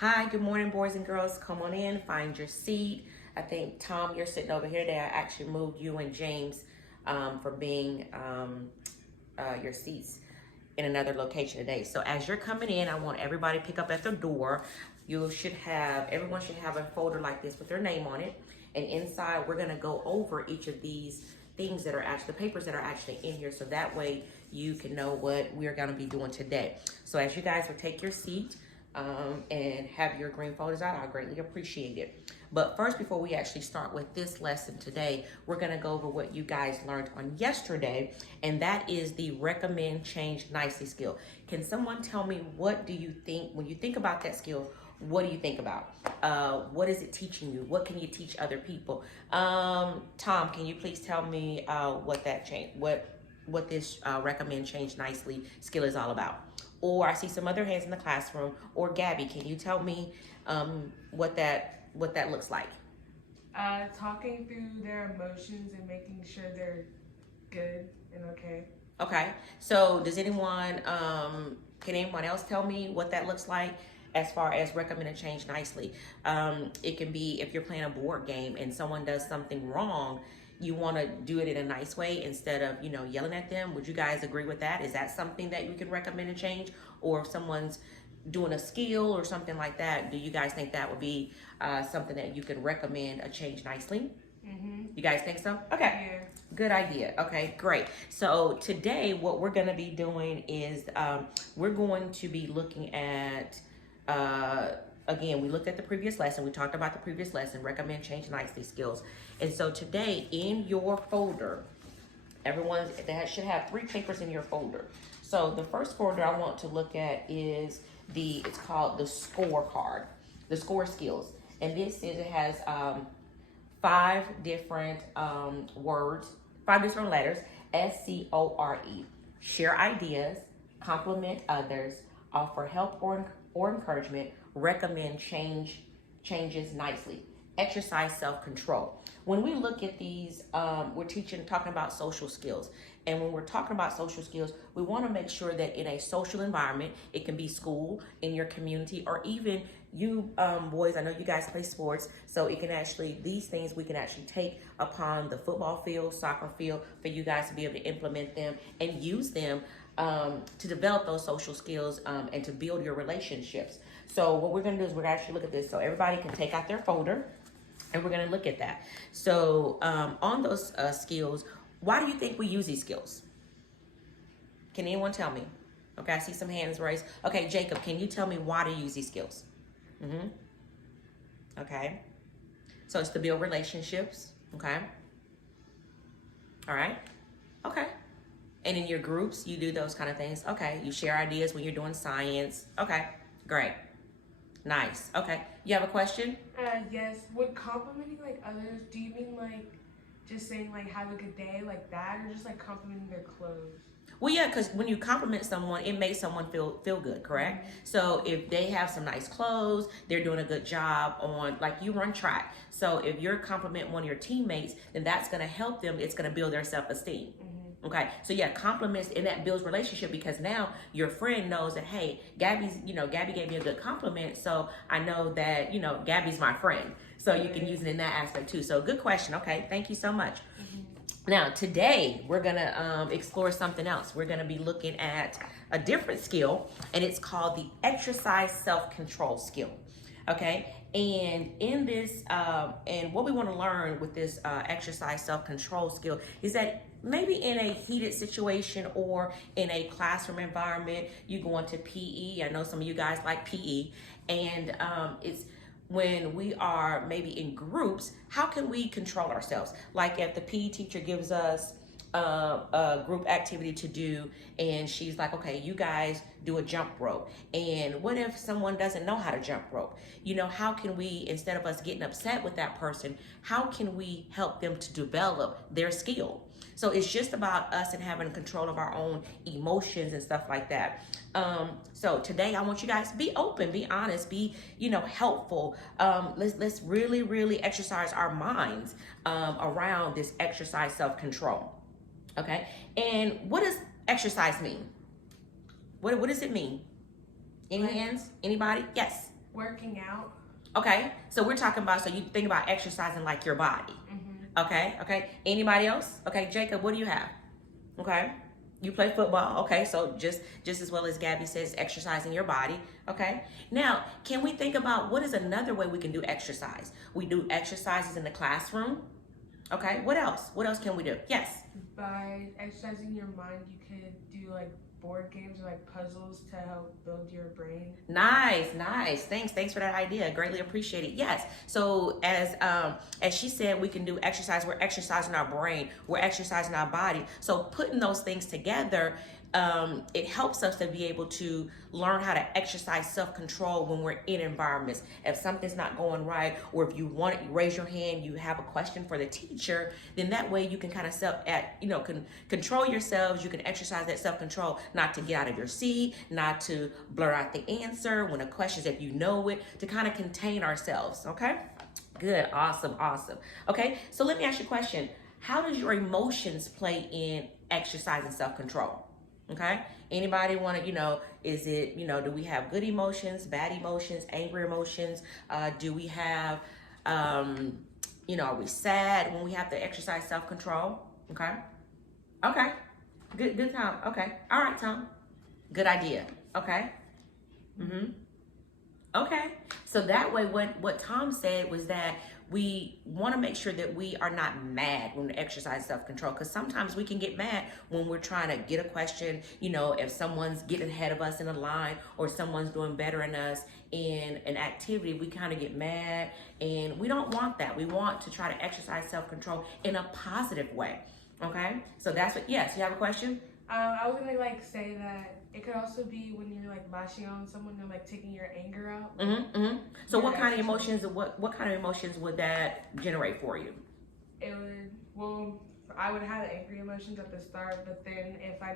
Hi, good morning, boys and girls. Come on in, find your seat. I think, Tom, you're sitting over here today. I actually moved you and James from being your seats in another location today. So as you're coming in, I want everybody to pick up at the door. Everyone should have a folder like this with their name on it. And inside, we're gonna go over each of these things that are actually, the papers that are actually in here. So that way you can know what we're gonna be doing today. So as you guys will take your seat, and have your green folders out, I greatly appreciate it. But first, before we actually start with this lesson today, we're gonna go over what you guys learned on yesterday, and that is the recommend, change nicely skill. Can someone tell me, what do you think, when you think about that skill, what do you think about? What is it teaching you? What can you teach other people? Tom, can you please tell me what this recommend, change nicely skill is all about? Or I see some other hands in the classroom. Or Gabby, can you tell me what that looks like? Talking through their emotions and making sure they're good and okay. Okay. So does anyone, can anyone else tell me what that looks like as far as recommend and change nicely? It can be if you're playing a board game and someone does something wrong, you want to do it in a nice way instead of, yelling at them. Would you guys agree with that? Is that something that you can recommend and change? Or if someone's doing a skill or something like that, do you guys think that would be something that you could recommend a change nicely? You guys think so? Okay. Yeah. Good idea. Okay, great. So today what we're going to be doing is we're going to be looking at again, we looked at the previous lesson. We talked about the previous lesson, recommend, change nicely skills. And so today in your folder, everyone that should have 3 papers in your folder. So the first folder I want to look at is it's called the scorecard, the score skills. And it has 5 different words, 5 different letters, SCORE. Share ideas, compliment others, offer help or encouragement, recommend changes nicely, exercise self-control. When we look at these, we're talking about social skills. And when we're talking about social skills, we want to make sure that in a social environment, it can be school, in your community, or even you boys, I know you guys play sports, so it can actually, these things we can actually take upon the football field, soccer field, for you guys to be able to implement them and use them to develop those social skills and to build your relationships. So what we're going to do is we're going to actually look at this. So everybody can take out their folder and we're going to look at that. So on those skills, why do you think we use these skills? Can anyone tell me? Okay, I see some hands raised. Okay, Jacob, can you tell me why do you use these skills? Okay. So it's to build relationships. Okay. All right. Okay. And in your groups, you do those kind of things. Okay. You share ideas when you're doing science. Okay. Great. Nice. Okay. You have a question? Yes. Would complimenting others, do you mean just saying have a good day like that, or just complimenting their clothes? Well, yeah, because when you compliment someone, it makes someone feel good, correct? So if they have some nice clothes, they're doing a good job on, you run track. So if you're complimenting one of your teammates, then that's going to help them. It's going to build their self-esteem. Okay, so yeah, compliments, and that builds relationship, because now your friend knows that, hey, Gabby gave me a good compliment, so I know that, Gabby's my friend. So you can use it in that aspect too. So good question. Okay, thank you so much. Now, today, we're going to explore something else. We're going to be looking at a different skill, and it's called the exercise self-control skill. Okay, and in this, and what we want to learn with this exercise self-control skill is that maybe in a heated situation or in a classroom environment, you go into PE. I know some of you guys like PE, and it's when we are maybe in groups, how can we control ourselves? Like if the PE teacher gives us a group activity to do, and she's like, okay, you guys do a jump rope. And what if someone doesn't know how to jump rope? How can we, instead of us getting upset with that person, how can we help them to develop their skill? So it's just about us and having control of our own emotions and stuff like that. So today I want you guys to be open, be honest, be, helpful. Let's really, really exercise our minds around this exercise self-control. Okay. And what does exercise mean? What does it mean? Any hands? Anybody? Yes. Working out. Okay, so we're talking about, so you think about exercising like your body. Okay. Anybody else? Okay, Jacob, what do you have? Okay. You play football. Okay, so just as well as Gabby says, exercising your body. Okay. Now, can we think about what is another way we can do exercise? We do exercises in the classroom. Okay. What else? What else can we do? Yes. By exercising your mind, you could do like board games or like puzzles to help build your brain. Nice. Thanks for that idea. Greatly appreciate it. Yes. So as she said, we can do exercise. We're exercising our brain. We're exercising our body. So putting those things together, it helps us to be able to learn how to exercise self-control when we're in environments. If something's not going right, or if you want to raise your hand, you have a question for the teacher, then that way you can kind of control yourselves. You can exercise that self-control, not to get out of your seat, not to blur out the answer when a question is, if you know it, to kind of contain ourselves. Okay, good, awesome. Okay, so let me ask you a question. How does your emotions play in exercising self-control? Okay, anybody want to, is it, do we have good emotions, bad emotions, angry emotions? Do we have, are we sad when we have to exercise self-control? Okay, good, Tom. Okay, all right, Tom, good idea. Okay. Okay, so that way what Tom said was that we want to make sure that we are not mad when we exercise self-control, because sometimes we can get mad when we're trying to get a question, if someone's getting ahead of us in a line, or someone's doing better than us in an activity, we kind of get mad, and we don't want that. We want to try to exercise self-control in a positive way. Okay, so that's what, yes, you have a question? I was gonna say that it could also be when you're lashing out on someone and taking your anger out. So what kind of emotions? What kind of emotions would that generate for you? It would. I would have angry emotions at the start, but then if I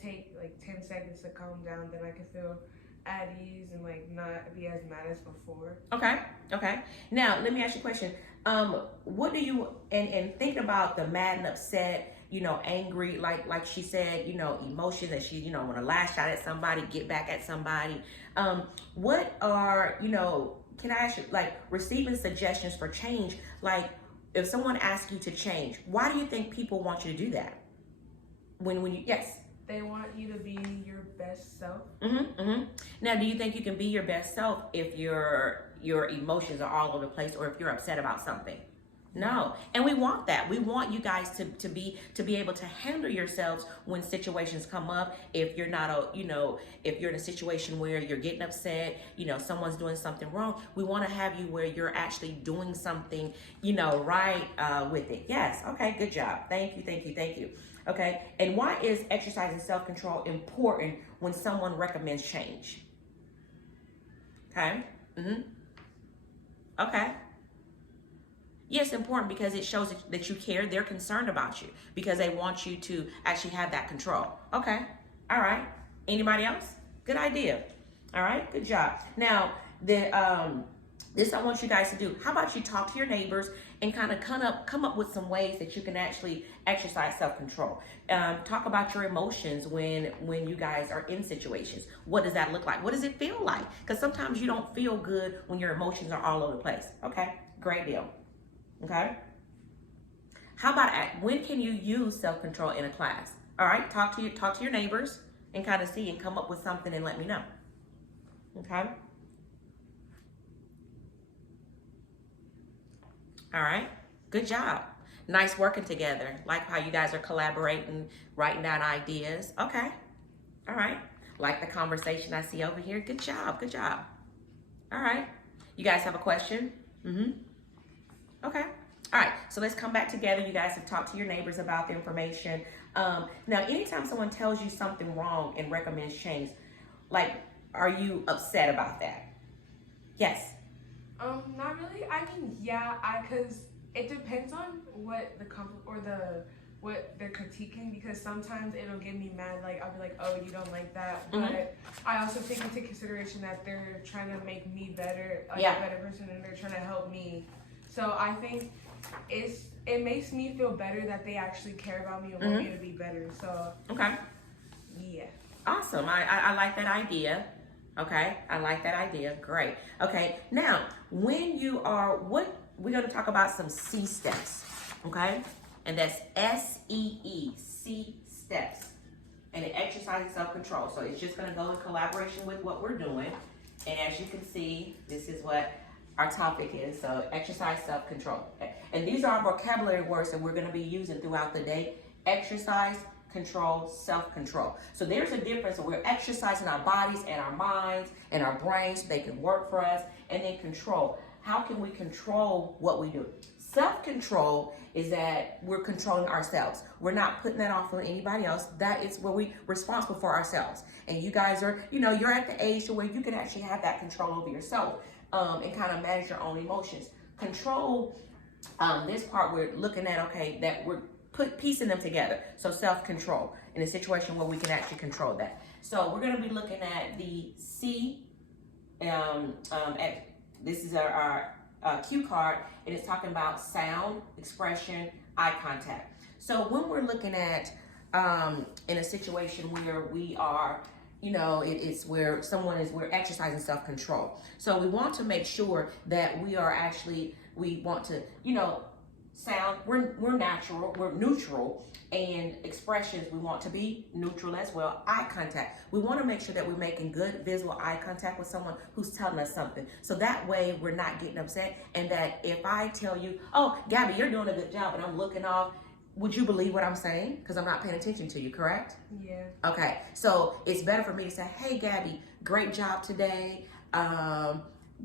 take 10 seconds to calm down, then I can feel at ease and not be as mad as before. Okay. Now let me ask you a question. What do you and thinking about the mad and upset, angry, like she said, emotions that she, want to lash out at somebody, get back at somebody. What are, can I ask you, receiving suggestions for change? Like, if someone asks you to change, why do you think people want you to do that? When you, yes. They want you to be your best self. Now, do you think you can be your best self if your emotions are all over the place, or if you're upset about something? No, and we want that. We want you guys to be able to handle yourselves when situations come up. If you're not if you're in a situation where you're getting upset, someone's doing something wrong, we want to have you where you're actually doing something, right with it. Yes. Okay. Good job. Thank you. Okay. And why is exercising self-control important when someone recommends change? Okay. Okay. Yes, important because it shows that you care. They're concerned about you because they want you to actually have that control. Okay. All right. Anybody else? Good idea. All right. Good job. Now, this I want you guys to do. How about you talk to your neighbors and come up with some ways that you can actually exercise self-control. Talk about your emotions when you guys are in situations. What does that look like? What does it feel like? Because sometimes you don't feel good when your emotions are all over the place. Okay. Great deal. Okay. How about when can you use self-control in a class? All right. Talk to your neighbors and kind of see and come up with something and let me know. Okay. All right. Good job. Nice working together. Like how you guys are collaborating, writing down ideas. Okay. All right. Like the conversation I see over here. Good job. All right. You guys have a question? Okay. All right. So let's come back together. You guys have talked to your neighbors about the information. Now, anytime someone tells you something wrong and recommends change, are you upset about that? Yes. Not really. I mean, yeah, because it depends on what what they're critiquing, because sometimes it'll get me mad. I'll be like, oh, you don't like that. But I also take into consideration that they're trying to make me better, a better person, and they're trying to help me. So I think it makes me feel better that they actually care about me and want me to be better. So okay. Yeah. Awesome. I like that idea. Okay, I like that idea. Great. Okay, now when you are, we're going to talk about some C steps. Okay, and that's SEE, C steps, and it exercises self-control. So it's just going to go in collaboration with what we're doing. And as you can see, this is what our topic is. So exercise self-control. And these are vocabulary words that we're going to be using throughout the day. Exercise, control, self-control. So there's a difference. So we're exercising our bodies and our minds and our brains so they can work for us. And then control. How can we control what we do? Self-control is that we're controlling ourselves. We're not putting that off on anybody else. That is where we're responsible for ourselves. And you guys are, you're at the age to where you can actually have that control over yourself and kind of manage your own emotions. Control, this part we're looking at, okay, that we're piecing them together. So self-control in a situation where we can actually control that. So we're going to be looking at the C, this is our cue card, and it's talking about sound, expression, eye contact. So when we're looking at in a situation where we are, it's where we're exercising self-control. So we want to make sure that we want to, sound, we're natural, we're neutral, and expressions, we want to be neutral as well. Eye contact, we want to make sure that we're making good visual eye contact with someone who's telling us something. So that way we're not getting upset, and that if I tell you, oh, Gabby, you're doing a good job, and I'm looking off, would you believe what I'm saying? Because I'm not paying attention to you, correct? Yeah. Okay, so it's better for me to say, hey, Gabby, great job today.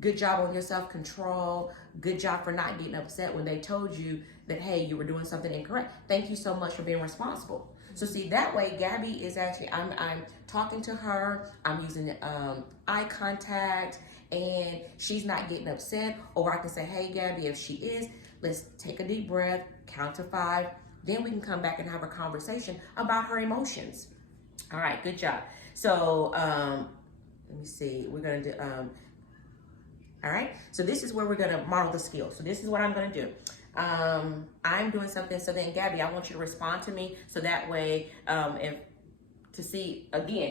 Good job on your self-control. Good job for not getting upset when they told you that, hey, you were doing something incorrect. Thank you so much for being responsible. So see, that way, Gabby is actually, I'm talking to her, I'm using eye contact, and she's not getting upset. Or I can say, hey, Gabby, if she is, let's take a deep breath, count to 5. Then we can come back and have a conversation about her emotions. All right, good job. So let me see, we're gonna do, all right, so this is where we're gonna model the skill. So this is what I'm gonna do. I'm doing something, so then Gabby, I want you to respond to me, so that way, again,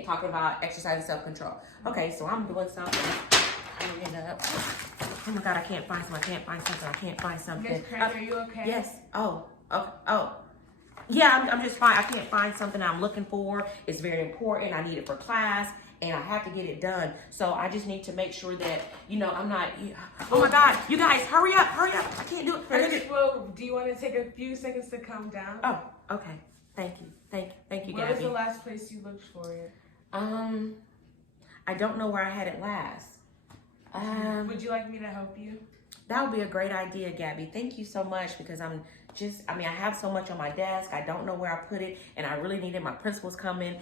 talking about exercising self-control. Okay, so I'm doing something. Oh my God, I can't find something. Miss Craig, are you okay? Yes, oh. Yeah, I'm just fine. I can't find something I'm looking for. It's very important. I need it for class, and I have to get it done. So I just need to make sure that, I'm not, oh my God, you guys, hurry up. I can't do it. First, well, do you want to take a few seconds to calm down? Oh, okay. Thank you, Gabby. Where was the last place you looked for it? I don't know where I had it last. Would you like me to help you? That would be a great idea, Gabby. Thank you so much, because I have so much on my desk. I don't know where I put it, and I really need it. My principal's coming,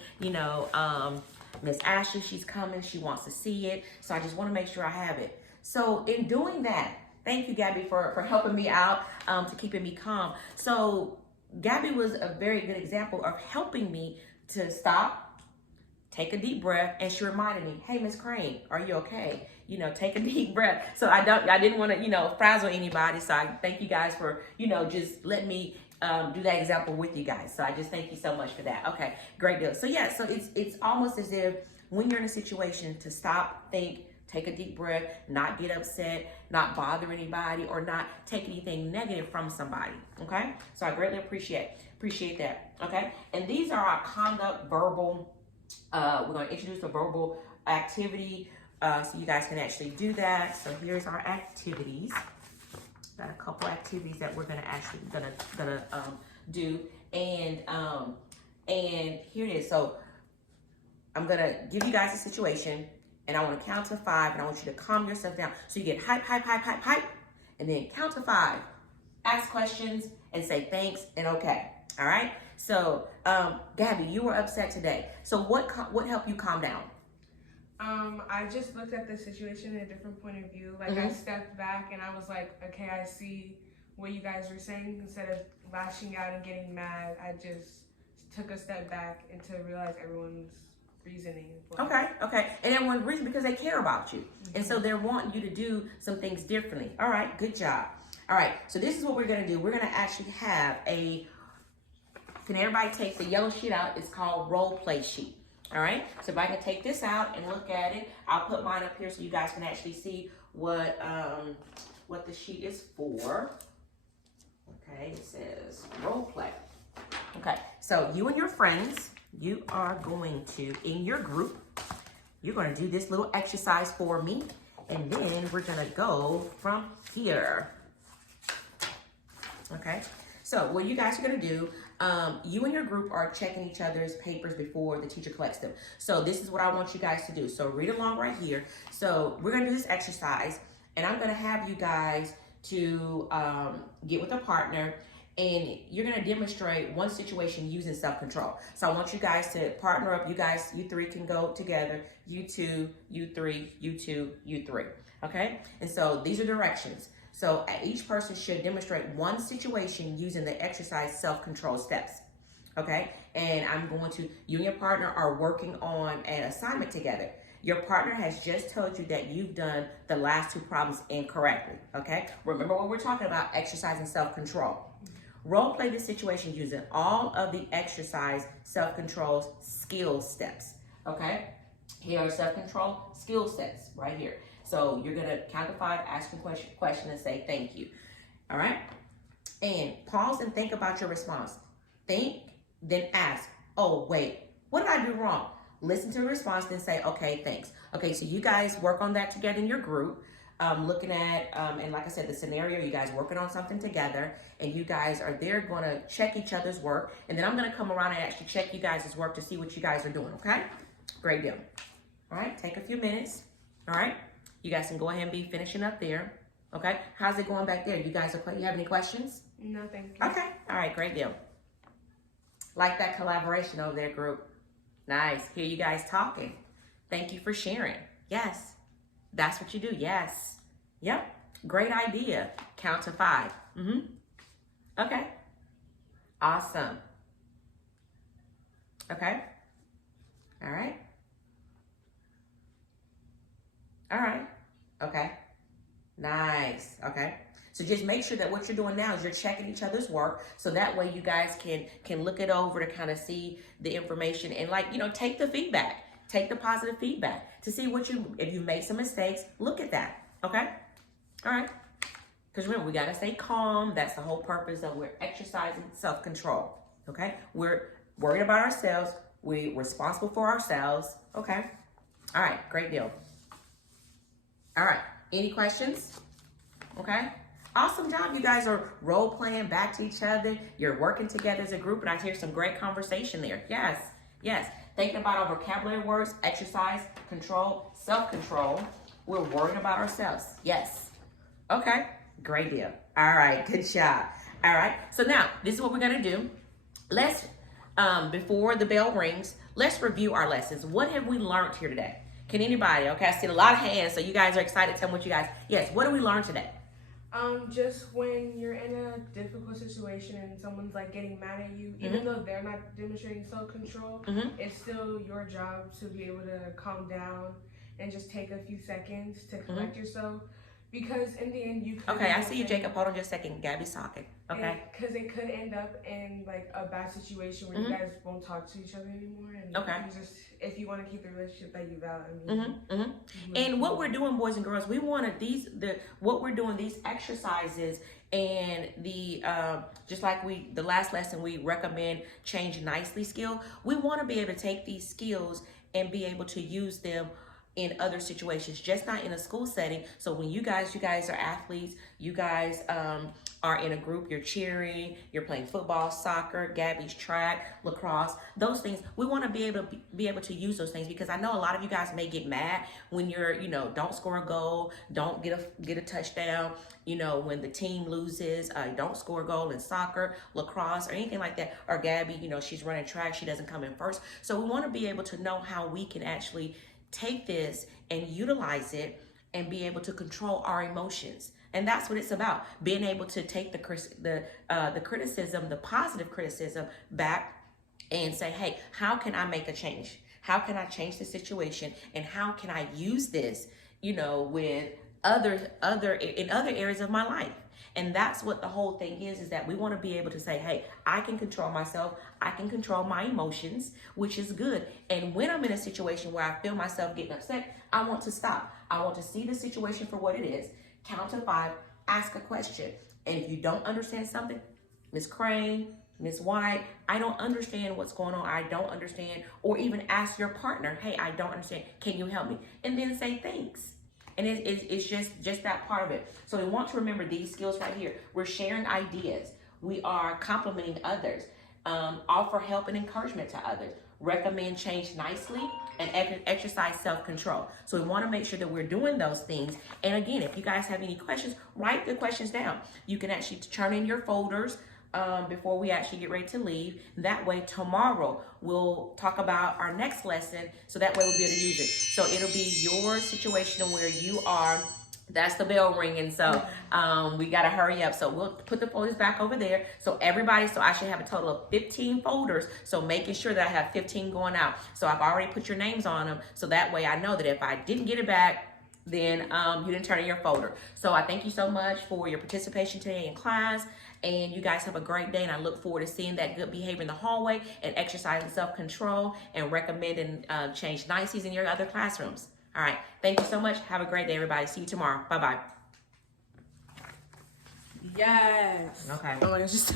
Miss Ashley, she's coming. She wants to see it. So I just want to make sure I have it. So in doing that, thank you, Gabby, for helping me out, to keeping me calm. So Gabby was a very good example of helping me to stop, take a deep breath, and she reminded me, hey, Miss Crane, are you okay? Take a deep breath. So I didn't want to, frazzle anybody. So I thank you guys for, just let me do that example with you guys. So I just thank you so much for that. Okay, great deal. So yeah, so it's almost as if when you're in a situation to stop, think, take a deep breath, not get upset, not bother anybody, or not take anything negative from somebody. Okay, so I greatly appreciate that. Okay, and these are our conduct verbal. We're going to introduce a verbal activity. So you guys can actually do that. So here's our activities. Got a couple activities that we're gonna do, and here it is. So I'm gonna give you guys a situation, and I want to count to 5, and I want you to calm yourself down. So you get hype, and then count to 5. Ask questions and say thanks and okay. All right. So Gabby, you were upset today. So what helped you calm down? I just looked at the situation in a different point of view. Like, I stepped back and I was like, okay, I see what you guys were saying. Instead of lashing out and getting mad, I just took a step back and to realize everyone's reasoning. Okay. And everyone's reason because they care about you. And so they're wanting you to do some things differently. All right, good job. All right, so this is what we're gonna do. We're gonna actually have can everybody take the yellow sheet out? It's called role play sheet. All right, so if I can take this out and look at it, I'll put mine up here so you guys can actually see what the sheet is for. Okay, it says role play. Okay, so you and your friends, you are going to, in your group, you're going to do this little exercise for me, and then we're going to go from here. Okay, so what you guys are going to do, you and your group are checking each other's papers before the teacher collects them. So this is what I want you guys to do. So read along right here. So we're going to do this exercise, and I'm going to have you guys to get with a partner, and you're going to demonstrate one situation using self-control. So I want you guys to partner up. You three can go together. You two, you three, you two, you three. Okay? And so these are directions. So each person should demonstrate one situation using the exercise self-control steps. Okay? And I'm going to, you and your partner are working on an assignment together. Your partner has just told you that you've done the last two problems incorrectly. Okay? Remember what we're talking about, exercising self-control. Role play this situation using all of the exercise self-control skill steps. Okay? Here are self-control skill sets right here. So you're gonna count to 5, ask a question, and say thank you. All right? And pause and think about your response. Think, then ask, oh wait, what did I do wrong? Listen to the response, then say, okay, thanks. Okay, so you guys work on that together in your group. Looking at, and like I said, the scenario, you guys working on something together, and you guys are there gonna check each other's work, and then I'm gonna come around and actually check you guys' work to see what you guys are doing, okay? Great deal. All right, take a few minutes, all right? You guys can go ahead and be finishing up there, okay? How's it going back there? You guys are, you have any questions? No, thank you. Okay, all right, great deal. Like that collaboration over there, group. Nice, hear you guys talking. Thank you for sharing. Yes, that's what you do, yes. Yep, great idea. Count to 5. Okay, awesome. Okay, all right. All right, okay, nice, okay. So just make sure that what you're doing now is you're checking each other's work, so that way you guys can look it over to kind of see the information and, like, you know, take the feedback, take the positive feedback to see if you made some mistakes, look at that, okay? All right, because remember, we gotta stay calm. That's the whole purpose of we're exercising self-control, okay? We're worried about ourselves. We're responsible for ourselves, okay? All right, great deal. All right, any questions? Okay, awesome job. You guys are role playing back to each other. You're working together as a group, and I hear some great conversation there. Yes, yes. Thinking about our vocabulary words, exercise, control, self-control. We're worrying about ourselves. Yes. Okay, great deal. All right, good job. All right, so now this is what we're gonna do. Let's, before the bell rings, let's review our lessons. What have we learned here today? Can anybody? Okay, I see a lot of hands, so you guys are excited. Tell me what you guys, yes, what did we learn today? Just when you're in a difficult situation and someone's like getting mad at you, even though they're not demonstrating self-control, it's still your job to be able to calm down and just take a few seconds to collect yourself. Because in the end, you could. Okay, I see you, Jacob. Hold on just a second. Gabby's talking. Okay. Because it could end up in like a bad situation where you guys won't talk to each other anymore. And if you want to keep the relationship that you value. And what we're doing, boys and girls, we wanted these exercises and the just like the last lesson we recommend change nicely skill. We want to be able to take these skills and be able to use them in other situations, just not in a school setting. So when you guys are athletes, you guys are in a group, you're cheering, you're playing football, soccer, Gabby's track, lacrosse, those things, we want to be able to use those things, because I know a lot of you guys may get mad when you're, don't score a goal, don't get a touchdown, when the team loses, don't score a goal in soccer, lacrosse, or anything like that. Or Gabby, she's running track, she doesn't come in first. So we want to be able to know how we can actually take this and utilize it and be able to control our emotions. And that's what it's about, being able to take the criticism, the positive criticism back and say, hey, how can I make a change? How can I change the situation? And how can I use this, with in other areas of my life. And that's what the whole thing is that we want to be able to say, hey, I can control myself. I can control my emotions, which is good. And when I'm in a situation where I feel myself getting upset, I want to stop. I want to see the situation for what it is, count to 5, ask a question. And if you don't understand something, Miss Crane, Miss White, I don't understand what's going on. I don't understand. Or even ask your partner, hey, I don't understand. Can you help me? And then say thanks. And it's just that part of it. So we want to remember these skills right here. We're sharing ideas. We are complimenting others. Offer help and encouragement to others. Recommend change nicely and exercise self-control. So we want to make sure that we're doing those things. And again, if you guys have any questions, write the questions down. You can actually turn in your folders before we actually get ready to leave. That way tomorrow we'll talk about our next lesson, so that way we'll be able to use it. So it'll be your situation where you are, that's the bell ringing, so we got to hurry up. So we'll put the folders back over there. So everybody, so I should have a total of 15 folders, so making sure that I have 15 going out. So I've already put your names on them, so that way I know that if I didn't get it back, then you didn't turn in your folder. So I thank you so much for your participation today in class, and you guys have a great day, and I look forward to seeing that good behavior in the hallway and exercising self-control and recommending change niceties in your other classrooms. All right, thank you so much. Have a great day, everybody. See you tomorrow. Bye-bye. Yes. Okay. Oh my gosh, just